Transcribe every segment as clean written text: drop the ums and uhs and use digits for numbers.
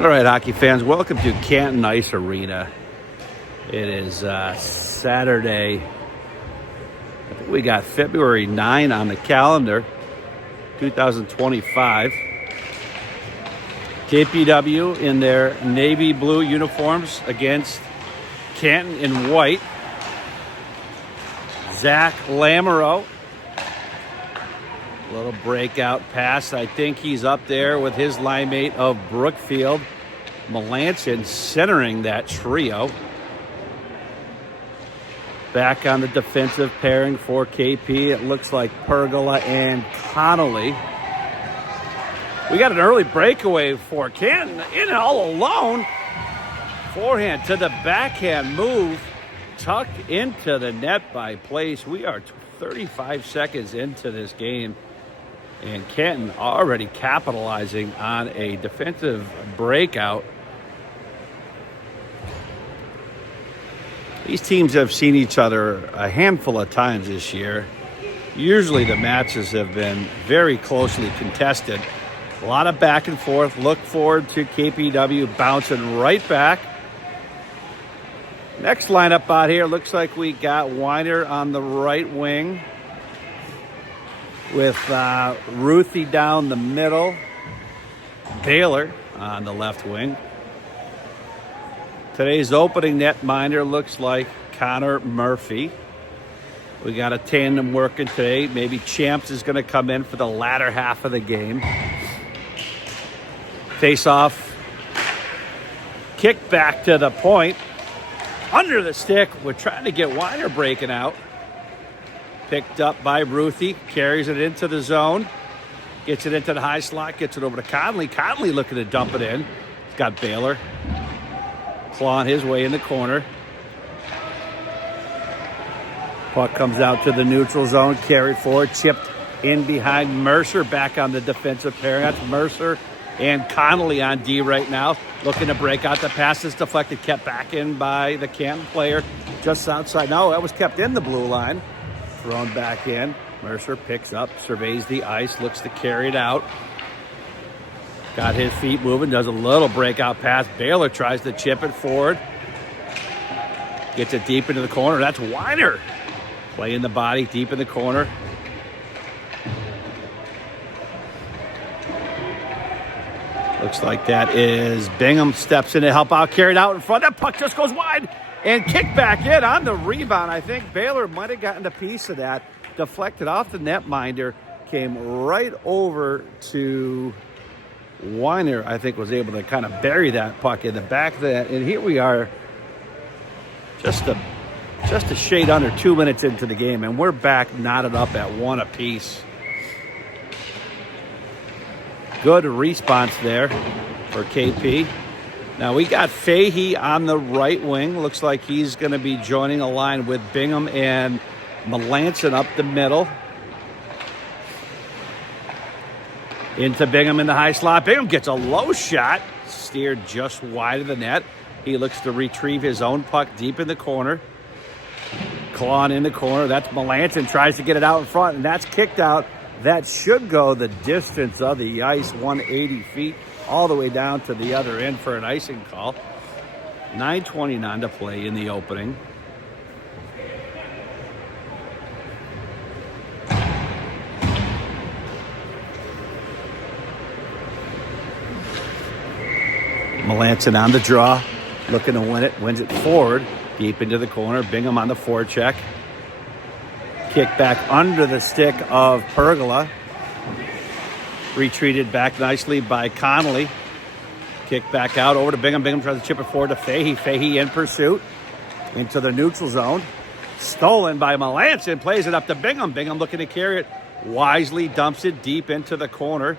All right, hockey fans, welcome to Canton Ice Arena. It is Saturday. I think we got February 9 on the calendar, 2025. KPW in their navy blue uniforms against Canton in white. Zach Lamoureux. Little breakout pass. I think he's up there with his line mate of Brookfield. Melanson centering that trio. Back on the defensive pairing for KP. It looks like Pergola and Connolly. We got an early breakaway for Canton. In all alone. Forehand to the backhand move. Tucked into the net by Place. We are 35 seconds into this game. And Canton already capitalizing on a defensive breakout. These teams have seen each other a handful of times this year. Usually the matches have been very closely contested. A lot of back and forth. Look forward to KPW bouncing right back. Next lineup out here, looks like we got Weiner on the right wing with Ruthie down the middle, Baylor on the left wing. Today's opening netminder looks like Connor Murphy. We got a tandem working today. Maybe Champs is going to come in for the latter half of the game. Face-off, kick back to the point. Under the stick, we're trying to get Weiner breaking out. Picked up by Ruthie, carries it into the zone. Gets it into the high slot, gets it over to Conley. Conley looking to dump it in. He's got Baylor clawing his way in the corner. Puck comes out to the neutral zone, carried forward, chipped in behind Mercer, back on the defensive pairing. That's Mercer and Connolly on D right now, looking to break out. The pass is deflected, kept back in by the Canton player just outside. No, that was kept in the blue line. Thrown back in. Mercer picks up, surveys the ice, looks to carry it out. Got his feet moving, does a little breakout pass. Baylor tries to chip it forward. Gets it deep into the corner. That's Weiner. Playing the body deep in the corner. Looks like that is Bingham steps in to help out, carried out in front. That puck just goes wide and kicked back in on the rebound. I think Baylor might have gotten a piece of that. Deflected off the netminder, came right over to Weiner. I think was able to kind of bury that puck in the back of that. And here we are, just a shade under 2 minutes into the game, and we're back knotted up at one apiece. Good response there for KP. Now we got Fahey on the right wing. Looks like he's going to be joining a line with Bingham and Melanson up the middle. Into Bingham in the high slot. Bingham gets a low shot. Steered just wide of the net. He looks to retrieve his own puck deep in the corner. Clawing in the corner. That's Melanson. Tries to get it out in front, and that's kicked out. That should go the distance of the ice, 180 feet, all the way down to the other end for an icing call. 9:29 to play in the opening. Melanson on the draw, looking to win it, wins it forward, deep into the corner. Bingham on the forecheck. Kick back under the stick of Pergola. Retreated back nicely by Connolly. Kick back out over to Bingham. Bingham tries to chip it forward to Fahey. Fahey in pursuit into the neutral zone. Stolen by Melanson. Plays it up to Bingham. Bingham looking to carry it. Wisely dumps it deep into the corner.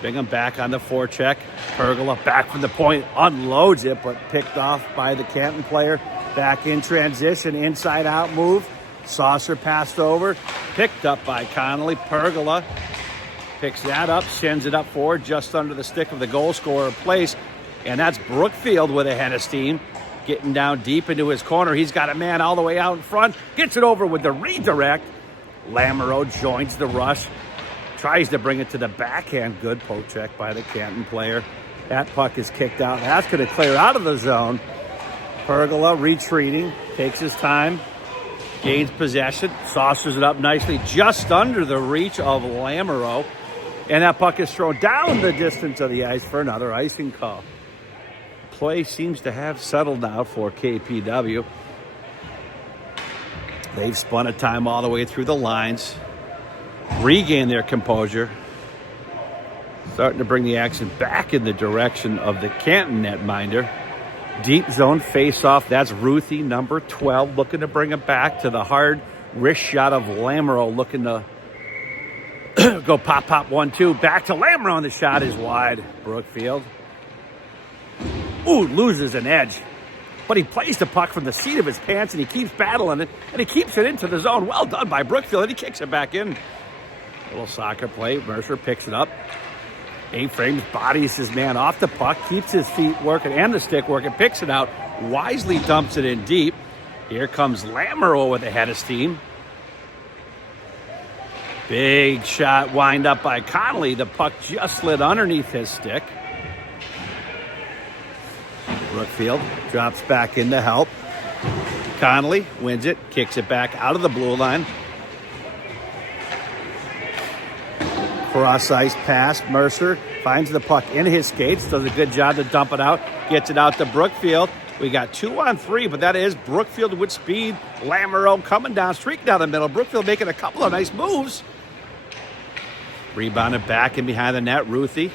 Bingham back on the forecheck. Pergola back from the point. Unloads it, but picked off by the Canton player. Back in transition, inside out move. Saucer passed over, picked up by Connolly. Pergola picks that up, sends it up forward just under the stick of the goal scorer Place. And that's Brookfield with a head of steam. Getting down deep into his corner. He's got a man all the way out in front. Gets it over with the redirect. Lamoureux joins the rush. Tries to bring it to the backhand. Good poke check by the Canton player. That puck is kicked out. That's going to clear out of the zone. Pergola retreating, takes his time, gains possession, saucers it up nicely just under the reach of Lamoureux. And that puck is thrown down the distance of the ice for another icing call. Play seems to have settled now for KPW. They've spun a time all the way through the lines, regained their composure, starting to bring the action back in the direction of the Canton netminder. Deep zone face-off. That's Ruthie, number 12, looking to bring it back to the hard wrist shot of Lamoureux, looking to go pop, 1-2. Back to Lamoureux, and the shot is wide. Brookfield. Ooh, loses an edge. But he plays the puck from the seat of his pants, and he keeps battling it, and he keeps it into the zone. Well done by Brookfield, and he kicks it back in. A little soccer play. Mercer picks it up. A-Frames bodies his man off the puck, keeps his feet working and the stick working, picks it out, wisely dumps it in deep. Here comes Lamoureux with a head of steam. Big shot, wind up by Connolly. The puck just slid underneath his stick. Brookfield drops back in to help. Connolly wins it, kicks it back out of the blue line. Cross ice pass. Mercer finds the puck in his skates, does a good job to dump it out, gets it out to Brookfield. We got 2-on-3, but that is Brookfield with speed. Lamoureux coming down, streaking down the middle. Brookfield making a couple of nice moves. Rebounded back in behind the net. Ruthie.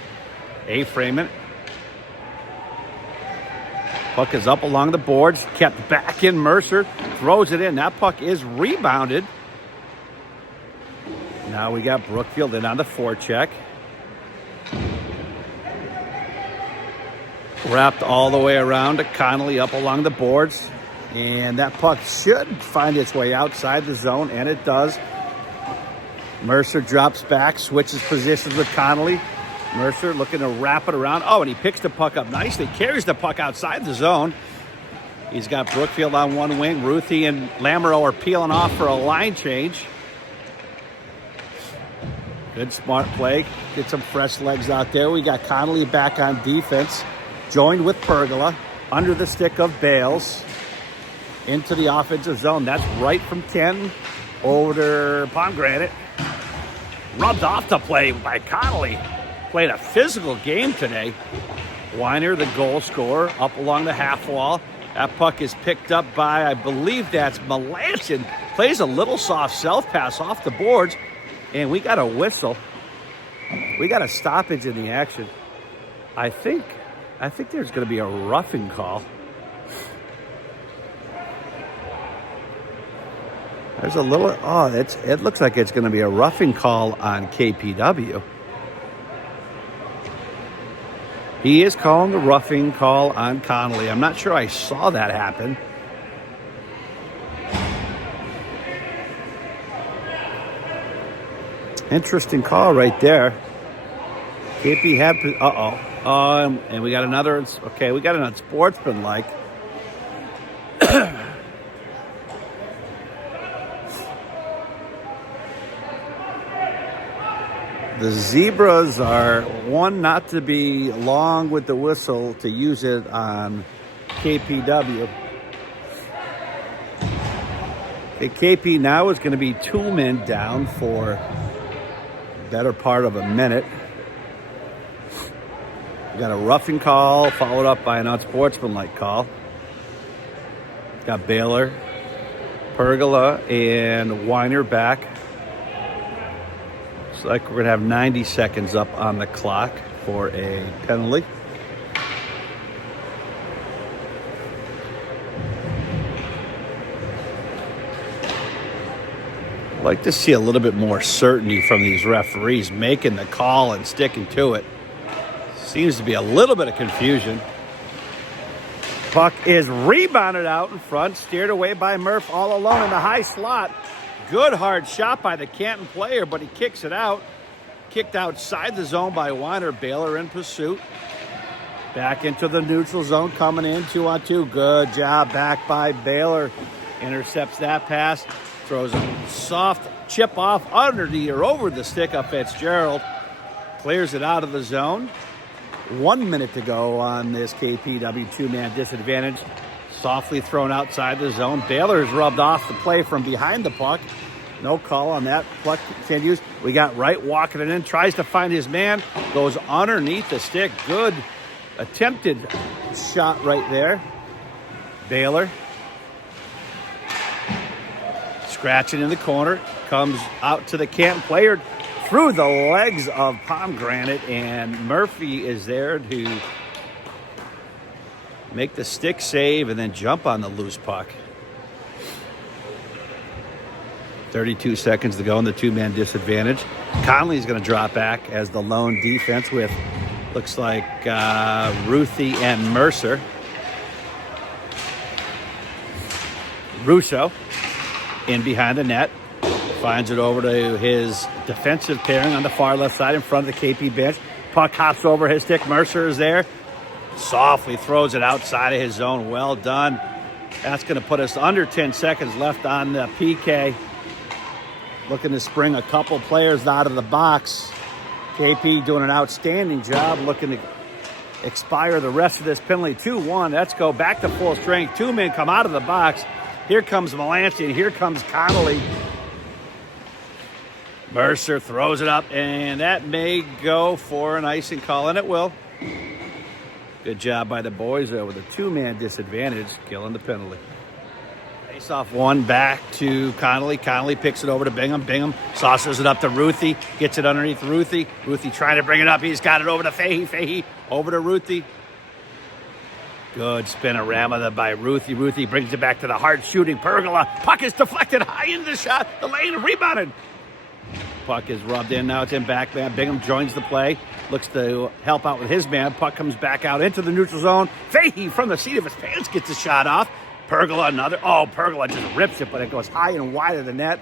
A-frame it. Puck is up along the boards, kept back in. Mercer throws it in. That puck is rebounded. Now we got Brookfield in on the forecheck. Wrapped all the way around to Connolly up along the boards. And that puck should find its way outside the zone, and it does. Mercer drops back, switches positions with Connolly. Mercer looking to wrap it around. Oh, and he picks the puck up nicely, carries the puck outside the zone. He's got Brookfield on one wing. Ruthie and Lamoureux are peeling off for a line change. Good smart play. Get some fresh legs out there. We got Connolly back on defense, joined with Pergola, under the stick of Bales, into the offensive zone. That's right from Canton over to Pomegranate. Rubbed off the play by Connolly. Played a physical game today. Weiner, the goal scorer, up along the half wall. That puck is picked up by, I believe that's Melanson. Plays a little soft self-pass off the boards. And we got a whistle. We got a stoppage in the action. I think there's going to be a roughing call. There's a little, it looks like it's going to be a roughing call on KPW. He is calling the roughing call on Connolly. I'm not sure I saw that happen. Interesting call right there. KP had, and we got another, okay, we got an unsportsmanlike. The Zebras are one not to be long with the whistle to use it on KPW. Okay, KP now is going to be 2 men down for better part of a minute. We got a roughing call followed up by an unsportsmanlike call. Got Baylor, Pergola, and Weiner back. Looks like we're going to have 90 seconds up on the clock for a penalty. I'd like to see a little bit more certainty from these referees making the call and sticking to it. Seems to be a little bit of confusion. Puck is rebounded out in front, steered away by Murph all alone in the high slot. Good hard shot by the Canton player, but he kicks it out. Kicked outside the zone by Weiner. Baylor in pursuit. Back into the neutral zone, coming in 2-on-2. Good job back by Baylor. Intercepts that pass. Throws a soft chip off underneath or over the stick of Fitzgerald. Clears it out of the zone. 1 minute to go on this KPW two-man disadvantage. Softly thrown outside the zone. Baylor's rubbed off the play from behind the puck. No call on that. Puck continues. We got Wright walking it in. Tries to find his man. Goes underneath the stick. Good attempted shot right there. Baylor. Scratching in the corner. Comes out to the Canton player. Through the legs of Pomegranate. And Murphy is there to make the stick save and then jump on the loose puck. 32 seconds to go in the two-man disadvantage. Conley's going to drop back as the lone defense with, looks like, Ruthie and Mercer. Russo in behind the net. Finds it over to his defensive pairing on the far left side in front of the KP bench. Puck hops over his stick. Mercer is there. Softly throws it outside of his zone. Well done. That's going to put us under 10 seconds left on the PK. Looking to spring a couple players out of the box. KP doing an outstanding job looking to expire the rest of this penalty. 2-1. Let's go back to full strength. Two men come out of the box. Here comes Melanchi and here comes Connolly. Mercer throws it up, and that may go for an icing call, and it will. Good job by the boys there with a two-man disadvantage, killing the penalty. Face-off one back to Connolly. Connolly picks it over to Bingham. Bingham saucers it up to Ruthie. Gets it underneath Ruthie. Ruthie trying to bring it up. He's got it over to Fahey. Fahey over to Ruthie. Good spinorama by Ruthie. Ruthie brings it back to the hard shooting Pergola. Puck is deflected high into the shot. The lane rebounded. Puck is rubbed in. Now it's in back man. Bingham joins the play. Looks to help out with his man. Puck comes back out into the neutral zone. Fahey from the seat of his pants gets a shot off. Pergola another. Oh, Pergola just rips it, but it goes high and wide of the net.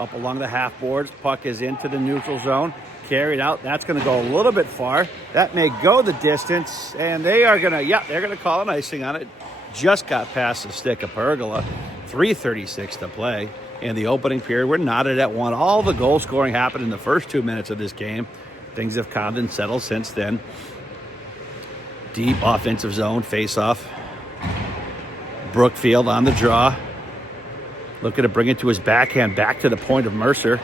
Up along the half boards. Puck is into the neutral zone. Carried out. That's going to go a little bit far. That may go the distance. And they are going to, they're going to call an icing on it. Just got past the stick of Pergola. 3:36 to play. In the opening period, we're knotted at 1. All the goal scoring happened in the first 2 minutes of this game. Things have calmed and settled since then. Deep offensive zone face-off. Brookfield on the draw. Looking to bring it to his backhand, back to the point of Mercer.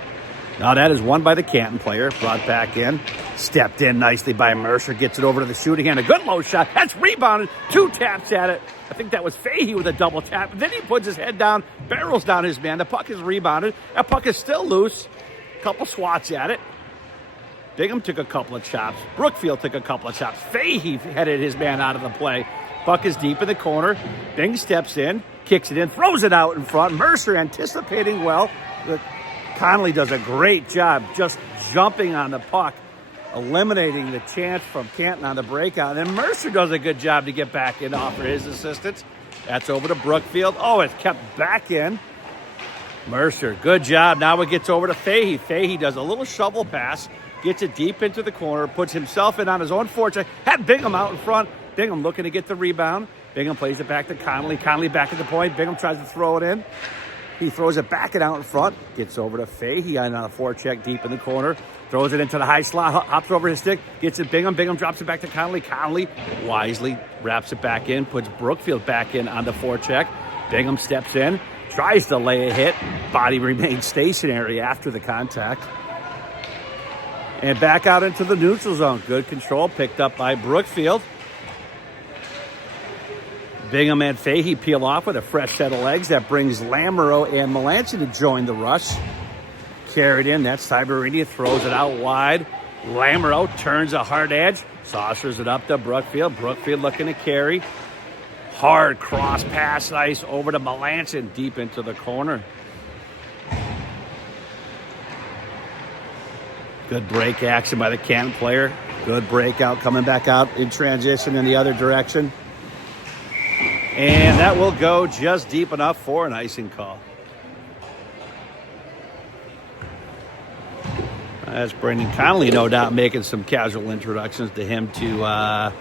Now that is won by the Canton player. Brought back in. Stepped in nicely by Mercer. Gets it over to the shooting hand. A good low shot. That's rebounded. 2 taps at it. I think that was Fahey with a double tap. Then he puts his head down, barrels down his man. The puck is rebounded. That puck is still loose. Couple swats at it. Bingham took a couple of chops. Brookfield took a couple of chops. Fahey headed his man out of the play. Puck is deep in the corner. Bing steps in, kicks it in, throws it out in front. Mercer anticipating well. Connolly does a great job just jumping on the puck, eliminating the chance from Canton on the breakout. And then Mercer does a good job to get back in to offer his assistance. That's over to Brookfield. Oh, it's kept back in. Mercer, good job. Now it gets over to Fahey. Fahey does a little shovel pass, gets it deep into the corner, puts himself in on his own forecheck, had Bingham out in front. Bingham looking to get the rebound. Bingham plays it back to Connolly. Connolly back at the point. Bingham tries to throw it in. He throws it back and out in front. Gets over to Fahey on a forecheck deep in the corner. Throws it into the high slot. Hops over his stick. Gets it Bingham. Bingham drops it back to Connolly. Connolly wisely wraps it back in. Puts Brookfield back in on the forecheck. Bingham steps in. Tries to lay a hit. Body remains stationary after the contact. And back out into the neutral zone. Good control picked up by Brookfield. Bingham and Fahey peel off with a fresh set of legs. That brings Lamoureux and Melanchon to join the rush. Carried in. That's Cyberini. Throws it out wide. Lamoureux turns a hard edge. Saucers it up to Brookfield. Brookfield looking to carry. Hard cross pass ice over to Melanchon deep into the corner. Good break action by the Canton player. Good breakout coming back out in transition in the other direction. And that will go just deep enough for an icing call. That's Brendan Connolly, no doubt, making some casual introductions to him to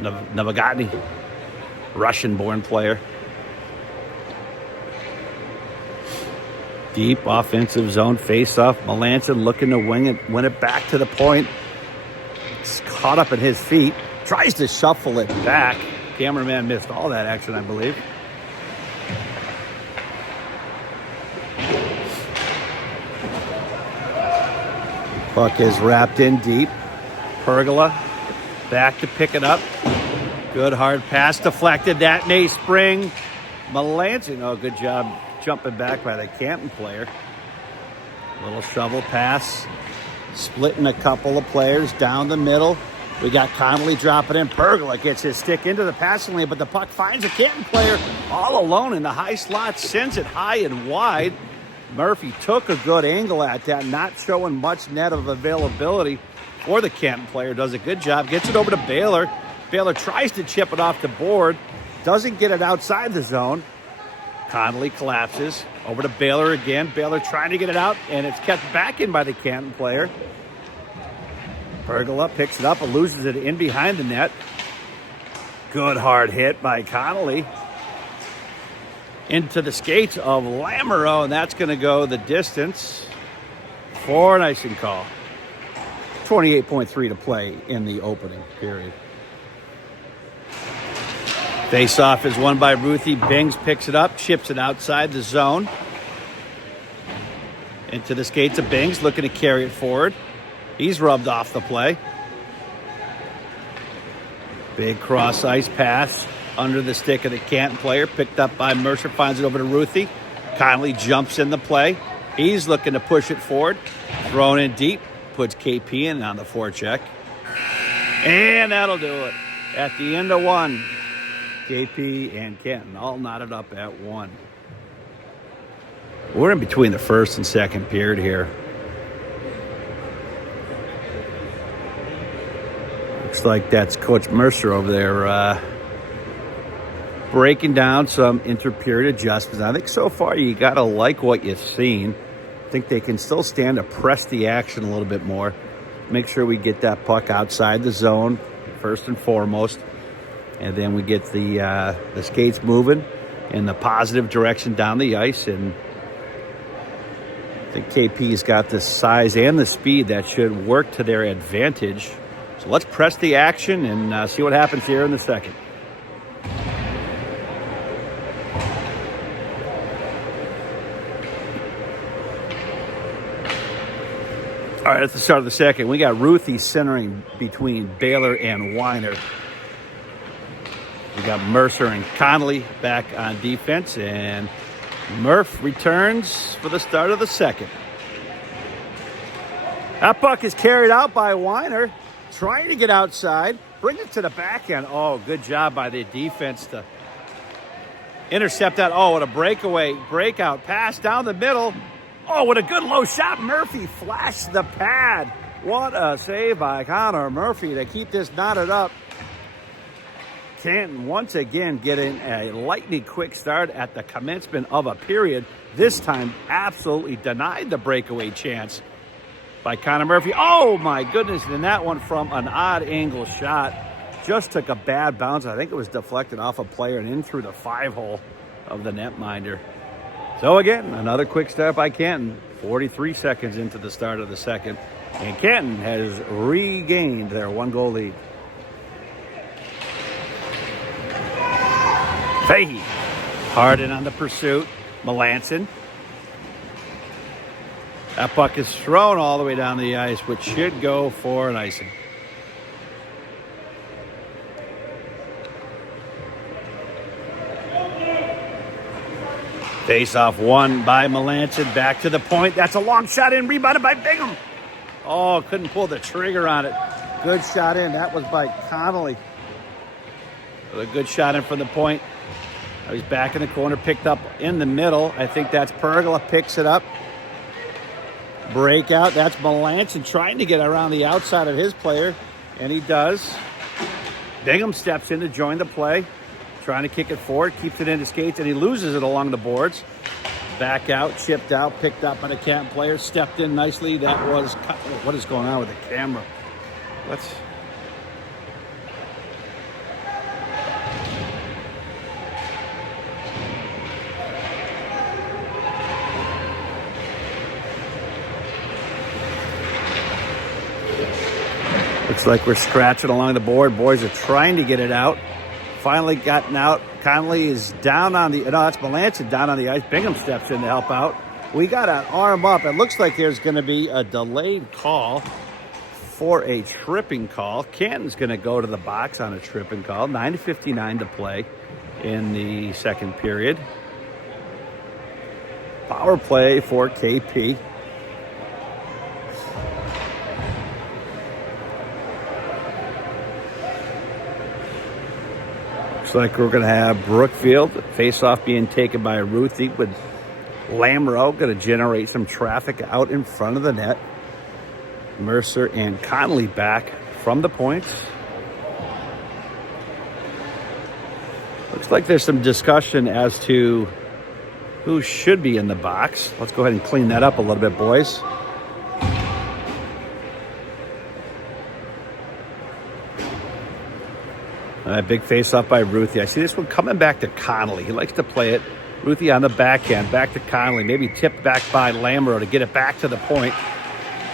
Novogratny, Russian-born player. Deep offensive zone face-off. Melanson looking to win it back to the point. It's caught up in his feet. Tries to shuffle it back. Cameraman missed all that action, I believe. Puck is wrapped in deep. Pergola back to pick it up. Good hard pass deflected. That may spring. Melanson, oh, good job jumping back by the Canton player. Little shovel pass. Splitting a couple of players down the middle. We got Connolly dropping in. Pergola gets his stick into the passing lane, but the puck finds a Canton player all alone in the high slot. Sends it high and wide. Murphy took a good angle at that, not showing much net of availability for the Canton player. Does a good job. Gets it over to Baylor. Baylor tries to chip it off the board. Doesn't get it outside the zone. Connolly collapses. Over to Baylor again. Baylor trying to get it out, and it's kept back in by the Canton player. Pergola picks it up and loses it in behind the net. Good hard hit by Connolly. Into the skates of Lamoureux, and that's going to go the distance for an icing call. 28.3 to play in the opening period. Face-off is won by Ruthie. Bings picks it up, chips it outside the zone. Into the skates of Bings, looking to carry it forward. He's rubbed off the play. Big cross-ice pass under the stick of the Canton player. Picked up by Mercer, finds it over to Ruthie. Connolly jumps in the play. He's looking to push it forward. Thrown in deep. Puts KP in on the forecheck. And that'll do it. At the end of one, KP and Canton all knotted up at one. We're in between the first and second period here. Looks like that's Coach Mercer over there breaking down some inter-period adjustments. I think so far you got to like what you've seen. I think they can still stand to press the action a little bit more. Make sure we get that puck outside the zone, first and foremost. And then we get the skates moving in the positive direction down the ice. And I think KP's got the size and the speed that should work to their advantage. So let's press the action and see what happens here in the second. All right, at the start of the second, we got Ruthie centering between Baylor and Weiner. We got Mercer and Connolly back on defense, and Murph returns for the start of the second. That puck is carried out by Weiner, trying to get outside, bring it to the backhand. Oh, good job by the defense to intercept that. Oh, what a breakout pass down the middle. Oh, what a good low shot. Murphy flashed the pad. What a save by Connor Murphy to keep this knotted up. Canton once again getting a lightning quick start at the commencement of a period. This time absolutely denied the breakaway chance by Connor Murphy. Oh my goodness, and that one from an odd angle shot. Just took a bad bounce. I think it was deflected off a player and in through the 5-hole of the netminder. So again, another quick start by Canton. 43 seconds into the start of the second. And Canton has regained their 1-goal lead. Fahey, Harden on the pursuit. Melanson. That puck is thrown all the way down the ice, which should go for an icing. Face-off won by Melanson. Back to the point. That's a long shot in, rebounded by Bingham. Oh, couldn't pull the trigger on it. Good shot in. That was by Connolly. A good shot in from the point. He's back in the corner, picked up in the middle. I think that's Pergola, picks it up. Breakout. That's Melanson trying to get around the outside of his player, and he does. Bingham steps in to join the play. Trying to kick it forward, keeps it into skates, and he loses it along the boards. Back out, chipped out, picked up by the Canton player, stepped in nicely. That was, what is going on with the camera? Let's. Looks like we're scratching along the board. Boys are trying to get it out. Finally gotten out. Connolly is down on the, no, that's Melanson down on the ice. Bingham steps in to help out. We got an arm up. It looks like there's going to be a delayed call for a tripping call. Canton's going to go to the box on a tripping call. 9:59 to play in the second period. Power play for KP. Looks like we're going to have Brookfield face-off being taken by Ruthie with Lamoureux going to generate some traffic out in front of the net. Mercer and Connolly back from the points. Looks like there's some discussion as to who should be in the box. Let's go ahead and clean that up a little bit, boys. Big face-off by Ruthie. I see this one coming back to Connolly. He likes to play it. Ruthie on the backhand, back to Connolly. Maybe tipped back by Lamoureux to get it back to the point.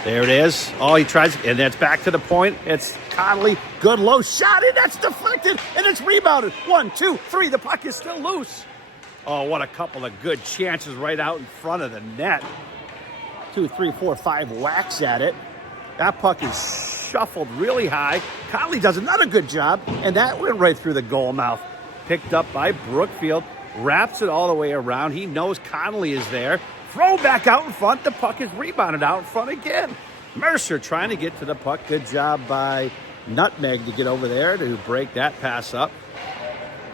There it is. Oh, he tries, and that's back to the point. It's Connolly. Good low shot, and that's deflected, and it's rebounded. 1, 2, 3. The puck is still loose. Oh, what a couple of good chances right out in front of the net. 2, 3, 4, 5 whacks at it. That puck is shuffled really high. Connolly does another good job, and that went right through the goal mouth. Picked up by Brookfield. Wraps it all the way around. He knows Connolly is there. Throw back out in front. The puck is rebounded out in front again. Mercer trying to get to the puck. Good job by Nutmeg to get over there to break that pass up.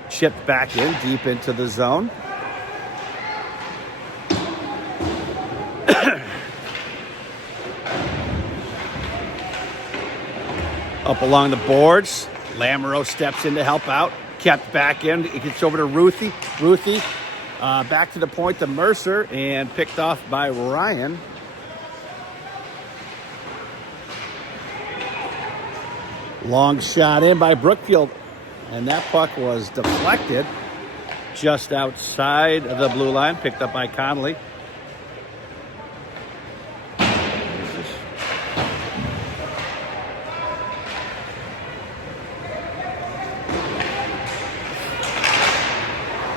Chipped back in deep into the zone. Up along the boards. Lamoureux steps in to help out. Kept back in. It gets over to Ruthie. Ruthie back to the point to Mercer and picked off by Ryan. Long shot in by Brookfield. And that puck was deflected just outside of the blue line. Picked up by Connolly.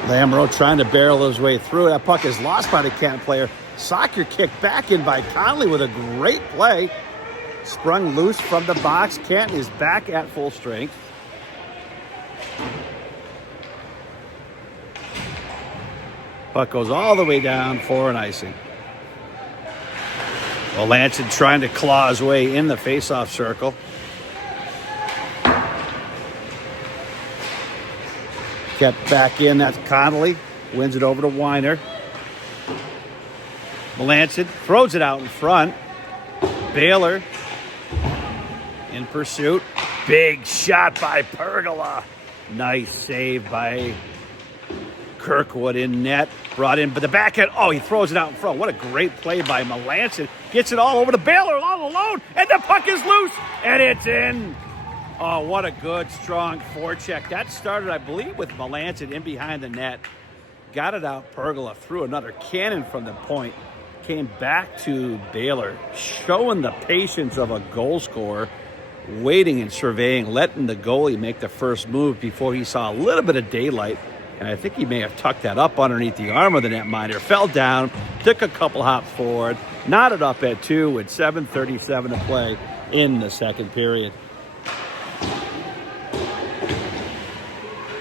Lamoureux trying to barrel his way through. That puck is lost by the Canton player. Soccer kick back in by Connolly with a great play. Sprung loose from the box. Canton is back at full strength. Puck goes all the way down for an icing. Well, Lansing trying to claw his way in the face-off circle. Kept back in, that's Connolly. Wins it over to Weiner. Melanson throws it out in front. Baylor in pursuit. Big shot by Pergola. Nice save by Kirkwood in net. Brought in, but the backhand, oh, he throws it out in front. What a great play by Melanson. Gets it all over to Baylor all alone, and the puck is loose, and it's in. Oh, what a good, strong forecheck. That started, I believe, with Melanson in behind the net. Got it out. Pergola threw another cannon from the point. Came back to Baylor, showing the patience of a goal scorer, waiting and surveying, letting the goalie make the first move before he saw a little bit of daylight. And I think he may have tucked that up underneath the arm of the netminder. Fell down, took a couple hops forward, knotted up at 2 with 7:37 to play in the second period.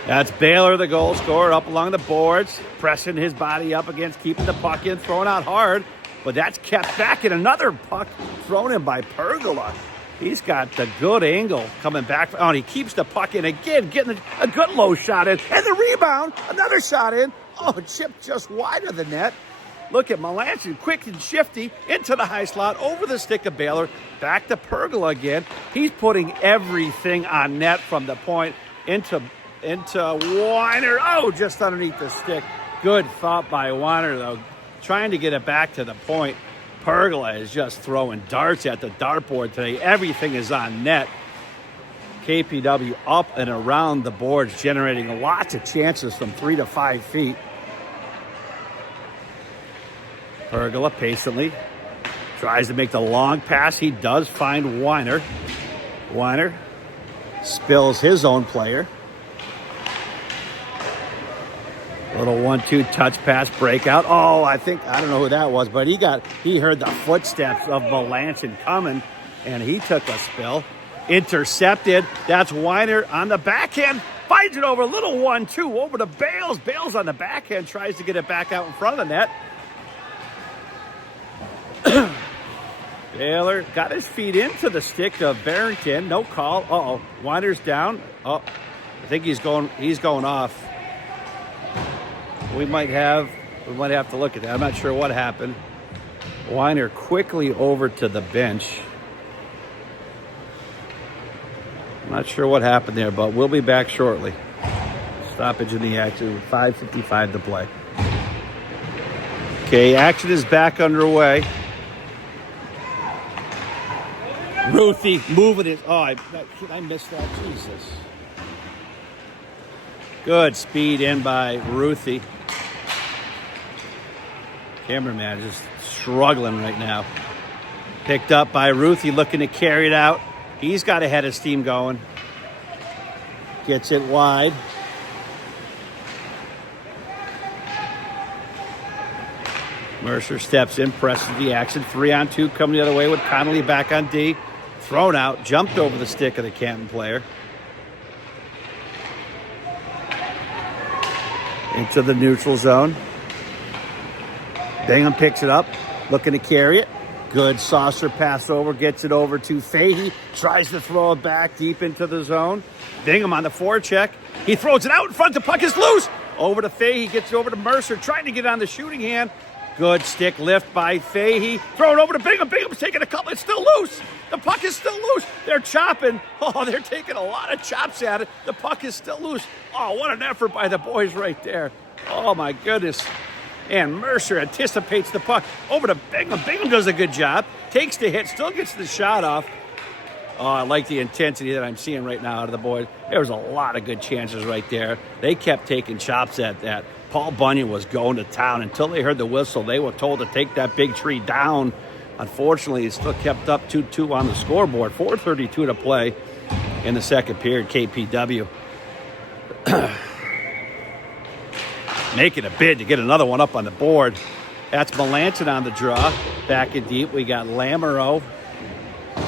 That's Baylor, the goal scorer, up along the boards, pressing his body up against, keeping the puck in, throwing out hard. But that's kept back, and another puck thrown in by Pergola. He's got the good angle coming back. Oh, and he keeps the puck in again, getting a good low shot in. And the rebound, another shot in. Oh, chipped just wide of the net. Look at Melanson, quick and shifty, into the high slot, over the stick of Baylor, back to Pergola again. He's putting everything on net from the point into Weiner. Oh, just underneath the stick. Good thought by Weiner, though. Trying to get it back to the point. Pergola is just throwing darts at the dartboard today. Everything is on net. KPW up and around the boards, generating lots of chances from 3 to 5 feet. Pergola patiently tries to make the long pass. He does find Weiner. Weiner spills his own player. Little 1-2 touch pass breakout. Oh, I don't know who that was, but he heard the footsteps of Melanson coming, and he took a spill. Intercepted. That's Weiner on the backhand. Finds it over. Little 1-2 over to Bales. Bales on the backhand tries to get it back out in front of the net. Baylor got his feet into the stick of Barrington. No call. Uh-oh. Weiner's down. Oh, I think he's going off. We might have to look at that. I'm not sure what happened. Weiner quickly over to the bench. I'm not sure what happened there, but we'll be back shortly. Stoppage in the action with 5:55 to play. Okay, action is back underway. Ruthie moving it. Oh, I missed that. Jesus. Good speed in by Ruthie. Cameraman just struggling right now. Picked up by Ruthie, looking to carry it out. He's got a head of steam going. Gets it wide. Mercer steps in, presses the action. 3-on-2 coming the other way with Connolly back on D. Thrown out, jumped over the stick of the Canton player. Into the neutral zone. Bingham picks it up, looking to carry it. Good saucer pass over, gets it over to Fahey. Tries to throw it back deep into the zone. Bingham on the forecheck. He throws it out in front. The puck is loose. Over to Fahey, gets it over to Mercer, trying to get on the shooting hand. Good stick lift by Fahey. Throw it over to Bingham. Bingham's taking a couple. It's still loose. The puck is still loose. They're chopping. Oh, they're taking a lot of chops at it. The puck is still loose. Oh, what an effort by the boys right there. Oh, my goodness. And Mercer anticipates the puck. Over to Bingham. Bingham does a good job. Takes the hit. Still gets the shot off. Oh, I like the intensity that I'm seeing right now out of the boys. There was a lot of good chances right there. They kept taking chops at that. Paul Bunyan was going to town until they heard the whistle. They were told to take that big tree down. Unfortunately, it still kept up 2-2 on the scoreboard. 4:32 to play in the second period. KPW making a bid to get another one up on the board. That's Melanson on the draw. Back in deep, we got Lamoureux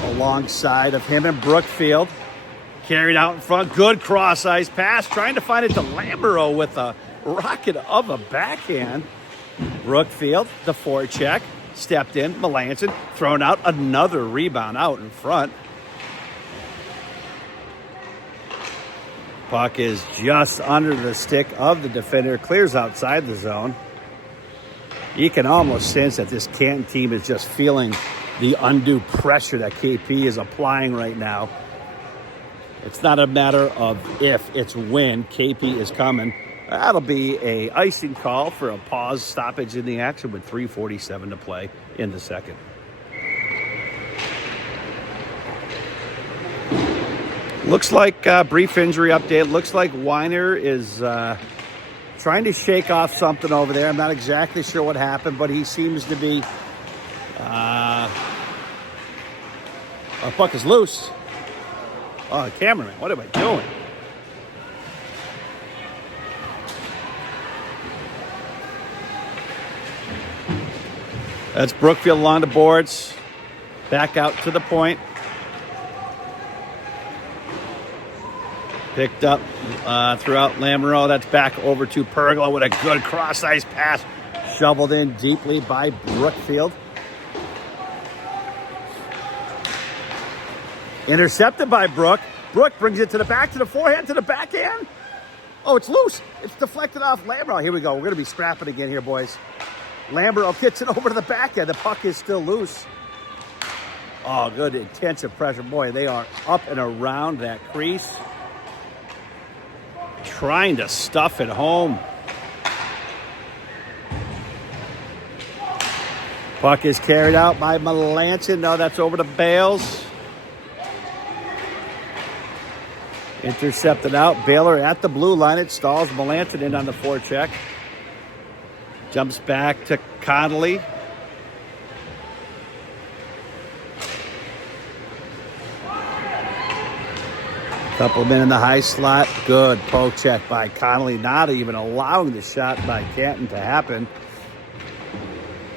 alongside of him and Brookfield. Carried out in front. Good cross-ice pass. Trying to find it to Lamoureux with a rocket of a backhand. Brookfield, the forecheck. Stepped in. Melanson thrown out. Another rebound out in front. Puck is just under the stick of the defender. Clears outside the zone. You can almost sense that this Canton team is just feeling the undue pressure that KP is applying right now. It's not a matter of if, it's when. KP is coming. That'll be a icing call for a pause stoppage in the action with 3:47 to play in the second. Looks like brief injury update. Looks like Weiner is trying to shake off something over there. I'm not exactly sure what happened, but he seems to be... our puck is loose. Oh, cameraman, what am I doing? That's Brookfield along the boards. Back out to the point. Picked up throughout Lamoureux. That's back over to Pergola with a good cross-ice pass. Shoveled in deeply by Brookfield. Intercepted by Brook. Brook brings it to the back, to the forehand, to the backhand. Oh, it's loose. It's deflected off Lamoureux. Here we go. We're going to be scrapping again here, boys. Lamoureux gets it over to the backhand. The puck is still loose. Oh, good intensive pressure. Boy, they are up and around that crease. Trying to stuff it home. Puck is carried out by Melanson. No, that's over to Bales. Intercepted out. Baylor at the blue line. It stalls. Melanson in on the forecheck. Jumps back to Connolly. Couple of men in the high slot. Good poke check by Connolly, not even allowing the shot by Canton to happen.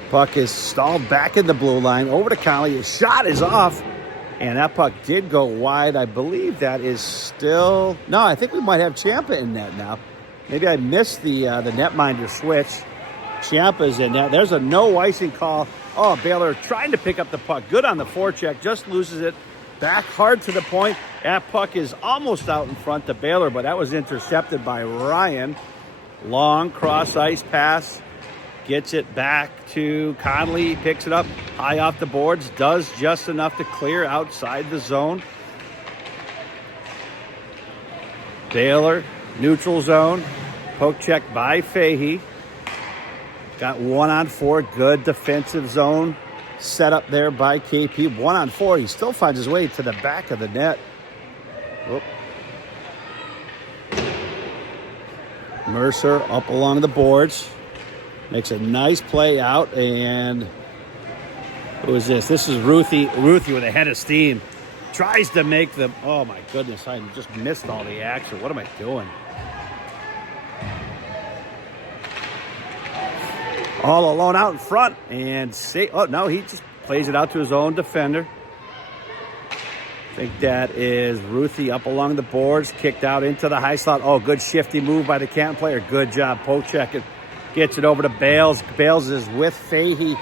Puck is stalled back in the blue line. Over to Connolly. His shot is off. And that puck did go wide. I believe that is still... No, I think we might have Ciampa in net now. Maybe I missed the netminder switch. Ciampa's in net. There's a no icing call. Oh, Baylor trying to pick up the puck. Good on the forecheck. Just loses it. Back hard to the point. That puck is almost out in front to Baylor, but that was intercepted by Ryan. Long cross-ice pass. Gets it back to Connolly. Picks it up high off the boards. Does just enough to clear outside the zone. Baylor, neutral zone. Poke check by Fahey. Got 1-on-4. Good defensive zone set up there by KP. 1-on-4. He still finds his way to the back of the net. Oop. Mercer up along the boards. Makes a nice play out, and who is this? This is Ruthie with a head of steam. Tries to make them. Oh, my goodness. I just missed all the action. What am I doing? All alone out in front. And oh, no, he just plays it out to his own defender. I think that is Ruthie up along the boards. Kicked out into the high slot. Oh, good shifty move by the Canton player. Good job poke checking. Gets it over to Bales. Bales is with Fahey.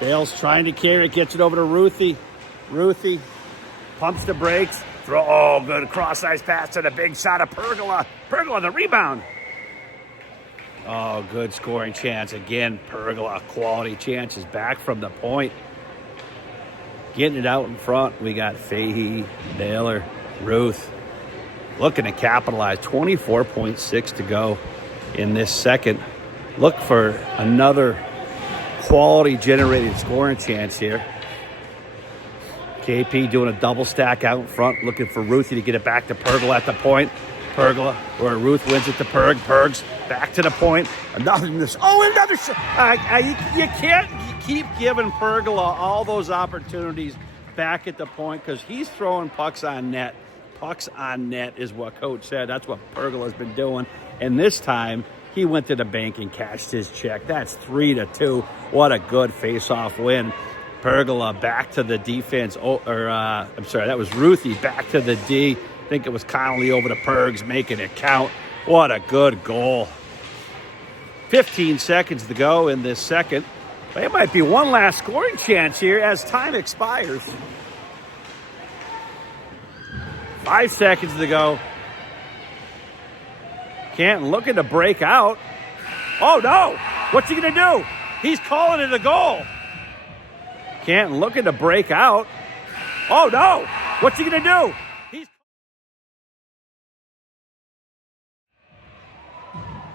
Bales trying to carry it. Gets it over to Ruthie. Ruthie pumps the brakes. Oh, good cross-ice pass to the big shot of Pergola. Pergola, the rebound. Oh, good scoring chance. Again, Pergola, quality chances back from the point. Getting it out in front. We got Fahey, Baylor, Ruth. Looking to capitalize. 24.6 to go in this second. Look for another quality generated scoring chance here. KP doing a double stack out in front, looking for Ruthie to get it back to Pergola at the point. Pergola, where Ruth wins it to Perg. Perg's back to the point. Another shot. You can't keep giving Pergola all those opportunities back at the point because he's throwing pucks on net. Pucks on net is what Coach said. That's what Pergola's been doing. And this time, he went to the bank and cashed his check. That's 3-2. What a good face-off win. Pergola back to the defense. I'm sorry, that was Ruthie back to the D. I think it was Connolly over to Pergs making it count. What a good goal. 15 seconds to go in this second. There might be one last scoring chance here as time expires. 5 seconds to go. Canton looking to break out. Oh, no. What's he going to do? He's calling it a goal. Canton looking to break out. Oh, no. What's he going to do?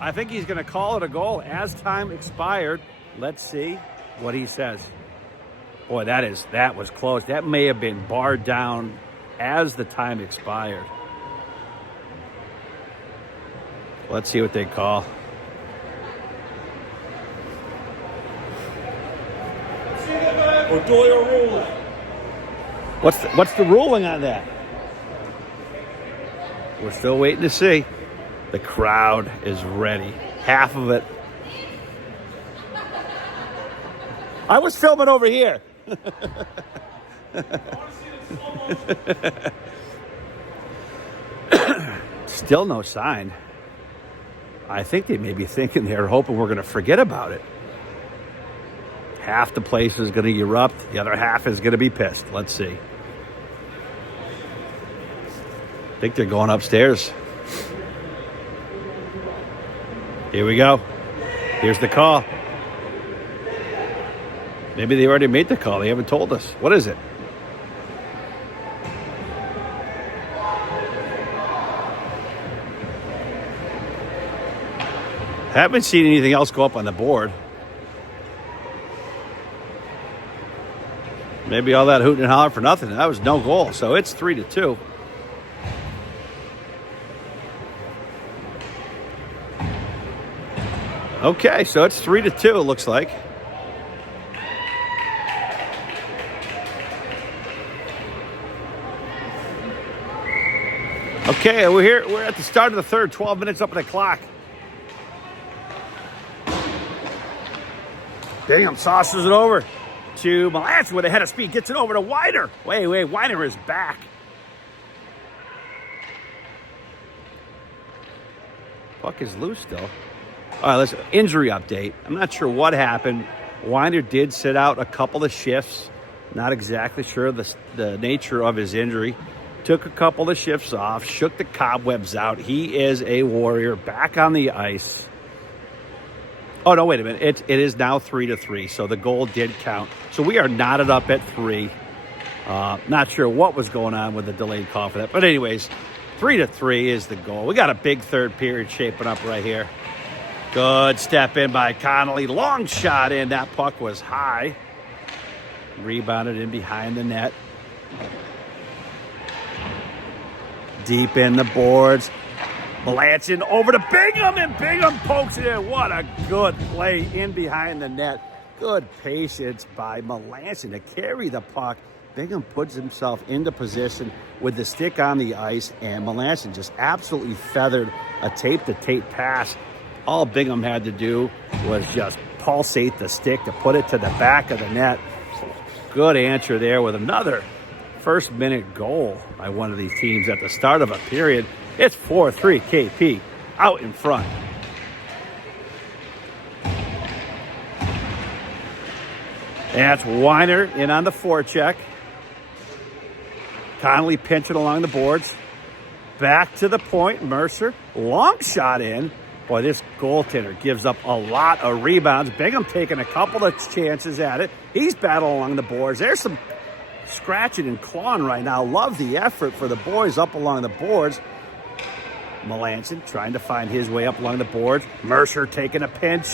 I think he's going to call it a goal as time expired. Let's see what he says. Boy, that was close. That may have been barred down as the time expired. Let's see what they call. We're doing a ruling. What's the ruling on that? We're still waiting to see. The crowd is ready. Half of it. I was filming over here. Still no sign. I think they may be thinking they're hoping we're going to forget about it. Half the place is going to erupt. The other half is going to be pissed. Let's see. I think they're going upstairs. Here we go. Here's the call. Maybe they already made the call. They haven't told us. What is it? Haven't seen anything else go up on the board. Maybe all that hooting and hollering for nothing. That was no goal. So it's 3-2. Okay, so it's 3-2, it looks like. Okay, we're here. We're at the start of the third, 12 minutes up on the clock. Bingham sauces it over to Melanson with a head of speed. Gets it over to Weiner. Wait, Weiner is back. Puck is loose still. All right, let's injury update. I'm not sure what happened. Weiner did sit out a couple of shifts. Not exactly sure the nature of his injury. Took a couple of shifts off, shook the cobwebs out. He is a warrior, back on the ice. Oh, no, wait a minute. It is now 3-3, so the goal did count. So we are knotted up at 3. Not sure what was going on with the delayed call for that. But anyways, 3-3 is the goal. We got a big third period shaping up right here. Good step in by Connolly. Long shot in. That puck was high. Rebounded in behind the net. Deep in the boards. Melanson over to Bingham, and Bingham pokes it in. What a good play in behind the net. Good patience by Melanson to carry the puck. Bingham puts himself into position with the stick on the ice, and Melanson just absolutely feathered a tape-to-tape pass. All Bingham had to do was just pulsate the stick to put it to the back of the net. Good answer there with another first-minute goal by one of these teams at the start of a period. It's 4-3 KP out in front. That's Weiner in on the forecheck. Connolly pinching along the boards. Back to the point. Mercer, long shot in. Boy, this goaltender gives up a lot of rebounds. Bingham taking a couple of chances at it. He's battling along the boards. There's some scratching and clawing right now. Love the effort for the boys up along the boards. Melanson trying to find his way up along the boards. Mercer taking a pinch.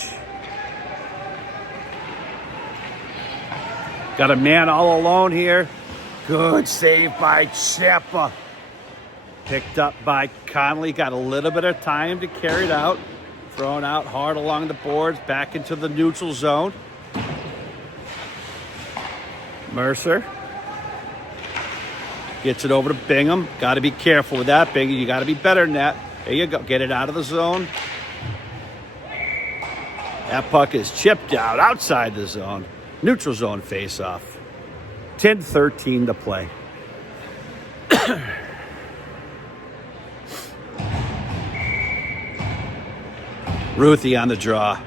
Got a man all alone here. Good save by Cheppa. Picked up by Connolly. Got a little bit of time to carry it out. Thrown out hard along the boards. Back into the neutral zone. Mercer gets it over to Bingham. Got to be careful with that, Bingham. You got to be better than that. There you go. Get it out of the zone. That puck is chipped out outside the zone. Neutral zone face-off. 10-13 to play. Ruthie on the draw.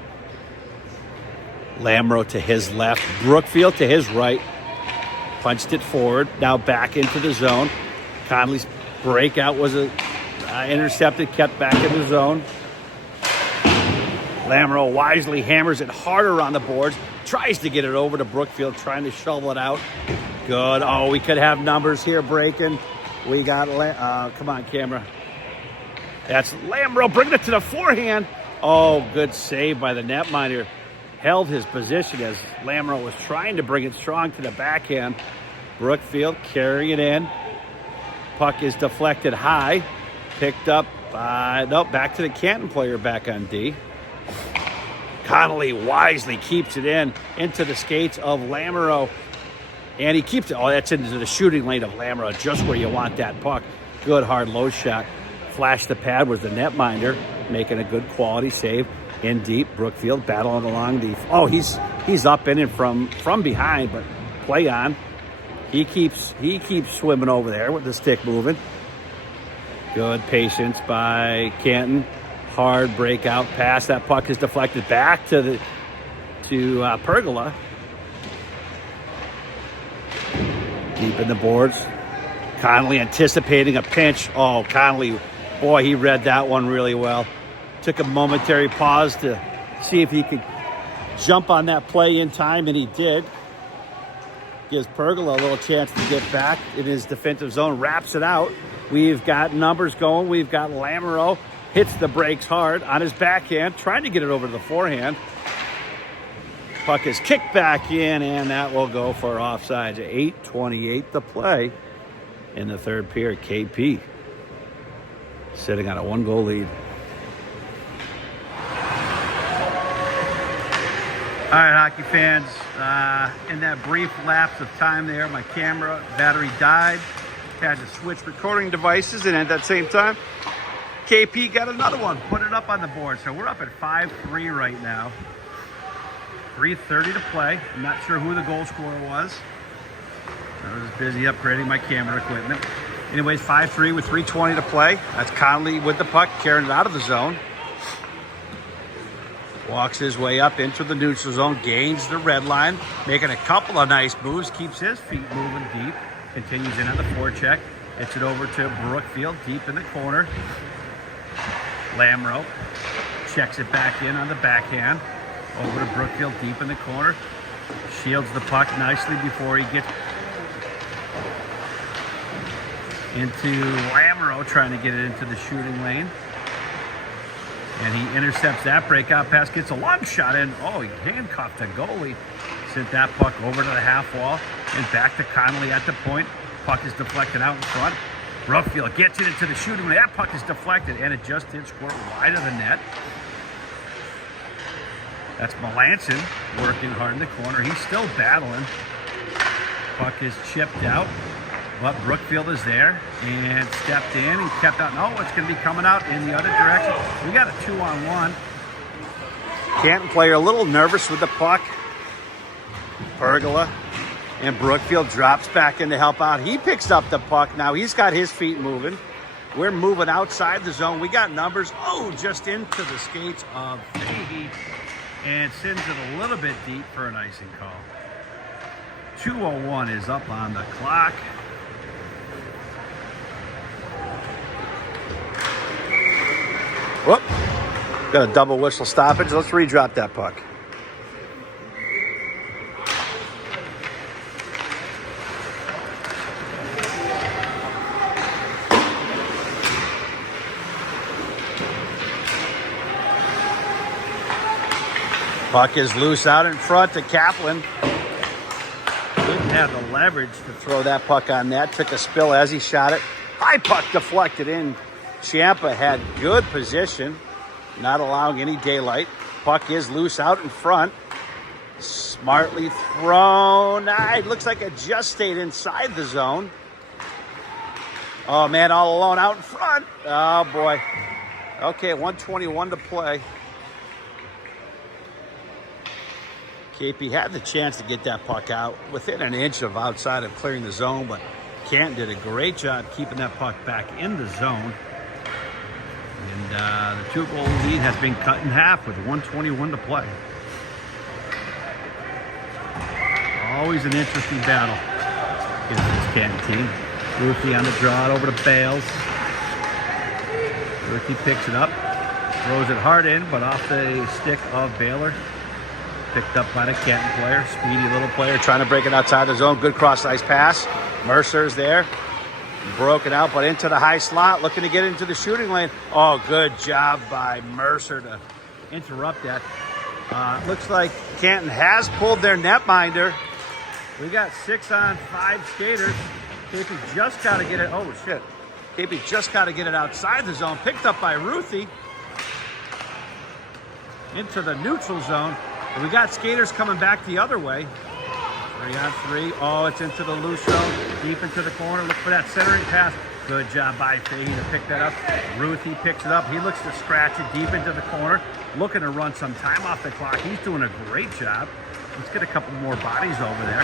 Lamro to his left. Brookfield to his right. Punched it forward. Now back into the zone. Connolly's breakout was intercepted, kept back in the zone. Lamro wisely hammers it harder on the boards. Tries to get it over to Brookfield, trying to shovel it out. Good. Oh, we could have numbers here breaking. We got, come on, camera. That's Lamro bringing it to the forehand. Oh, good save by the netminder. Held his position as Lamro was trying to bring it strong to the backhand. Brookfield carrying it in. Puck is deflected high. Picked up by, back to the Canton player back on D. Connolly wisely keeps it into the skates of Lamro. And he keeps it, that's into the shooting lane of Lamro, just where you want that puck. Good hard low shot. Flash the pad was the netminder, making a good quality save. In deep, Brookfield battling along the, he's up in it from behind, but play on. He keeps swimming over there with the stick moving. Good patience by Canton. Hard breakout pass. That puck is deflected back to Pergola. Deep in the boards. Connolly anticipating a pinch. Oh, Connolly, boy, he read that one really well. Took a momentary pause to see if he could jump on that play in time, and he did. Gives Pergola a little chance to get back in his defensive zone. Wraps it out. We've got numbers going. We've got Lamro. Hits the brakes hard on his backhand, trying to get it over to the forehand. Puck is kicked back in, and that will go for offsides. 8:28 to play in the third period. KP sitting on a 1-goal lead. All right, hockey fans, in that brief lapse of time there, my camera battery died. had to switch recording devices, and at that same time, KP got another one, put it up on the board. So we're up at 5-3 right now. 3:30 to play. I'm not sure who the goal scorer was. I was busy upgrading my camera equipment. Anyways, 5-3 with 3:20 to play. That's Conley with the puck, carrying it out of the zone. Walks his way up into the neutral zone, gains the red line, making a couple of nice moves, keeps his feet moving deep, continues in on the forecheck, hits it over to Brookfield, deep in the corner. Lamro checks it back in on the backhand, over to Brookfield, deep in the corner. Shields the puck nicely before he gets into Lamro, trying to get it into the shooting lane. And he intercepts that breakout pass, gets a long shot in. Oh, he handcuffed the goalie. Sent that puck over to the half wall and back to Connolly at the point. Puck is deflected out in front. Brookfield gets it into the shooting lane. That puck is deflected, and it just did squirt wide of the net. That's Melanson working hard in the corner. He's still battling. Puck is chipped out, but Brookfield is there and stepped in and kept out. No, it's going to be coming out in the other direction. We got a 2-on-1. Canton player a little nervous with the puck. Pergola and Brookfield drops back in to help out. He picks up the puck. Now he's got his feet moving. We're moving outside the zone. We got numbers. Oh, just into the skates of Fahey. And sends it a little bit deep for an icing call. 2:01 is up on the clock. Whoop. Got a double whistle stoppage. Let's redrop that puck. Puck is loose out in front to Kaplan. Didn't have the leverage to throw that puck on net. Took a spill as he shot it. High puck deflected in. Ciampa had good position, not allowing any daylight. Puck is loose out in front. Smartly thrown. It looks like it just stayed inside the zone. Oh, man, all alone out in front. Oh, boy. Okay, 1:21 to play. KP had the chance to get that puck out within an inch of outside of clearing the zone, but Canton did a great job keeping that puck back in the zone. And the 2-goal lead has been cut in half with 1:21 to play. Always an interesting battle against this Canton team. Ruthie on the draw over to Bales. Ruthie picks it up, throws it hard in, but off the stick of Baylor. Picked up by the Canton player, speedy little player, trying to break it outside the zone. Good cross-ice pass. Mercer's there. Broken out, but into the high slot, looking to get into the shooting lane. Oh, good job by Mercer to interrupt that. Looks like Canton has pulled their netminder. We got 6-on-5 skaters. KP just got to get it. Oh, shit. KP just got to get it outside the zone. Picked up by Ruthie. Into the neutral zone. And we got skaters coming back the other way. 3-on-3. Oh, it's into the loose zone. Deep into the corner. Look for that centering pass. Good job by Fahey to pick that up. Ruthie picks it up. He looks to scratch it deep into the corner. Looking to run some time off the clock. He's doing a great job. Let's get a couple more bodies over there.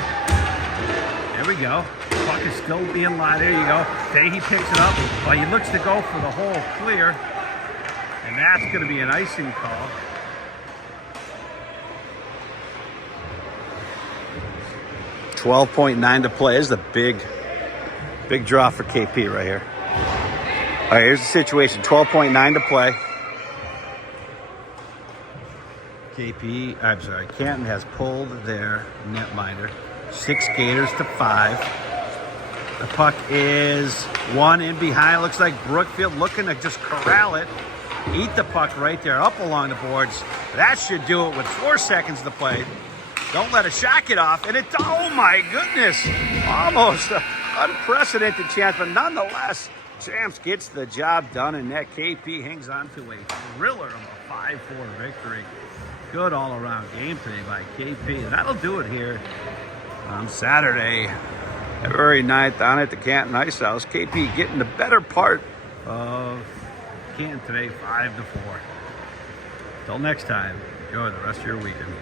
There we go. Puck is still being lined. There you go. Fahey picks it up. Oh, he looks to go for the hole clear. And that's going to be an icing call. $12.9 to play. This is a big draw for KP right here. All right, here's the situation. 12.9 to play. Canton has pulled their netminder. 6 skaters to 5. The puck is 1 in behind. Looks like Brookfield looking to just corral it. Eat the puck right there up along the boards. That should do it with 4 seconds to play. Don't let a shot get off. And oh my goodness, almost an unprecedented chance, but nonetheless, Champs gets the job done, and that KP hangs on to a thriller of a 5-4 victory. Good all-around game today by KP, and that'll do it here on Saturday. February 9th down at the Canton Ice House. KP getting the better part of Canton today, 5-4. Till next time, enjoy the rest of your weekend.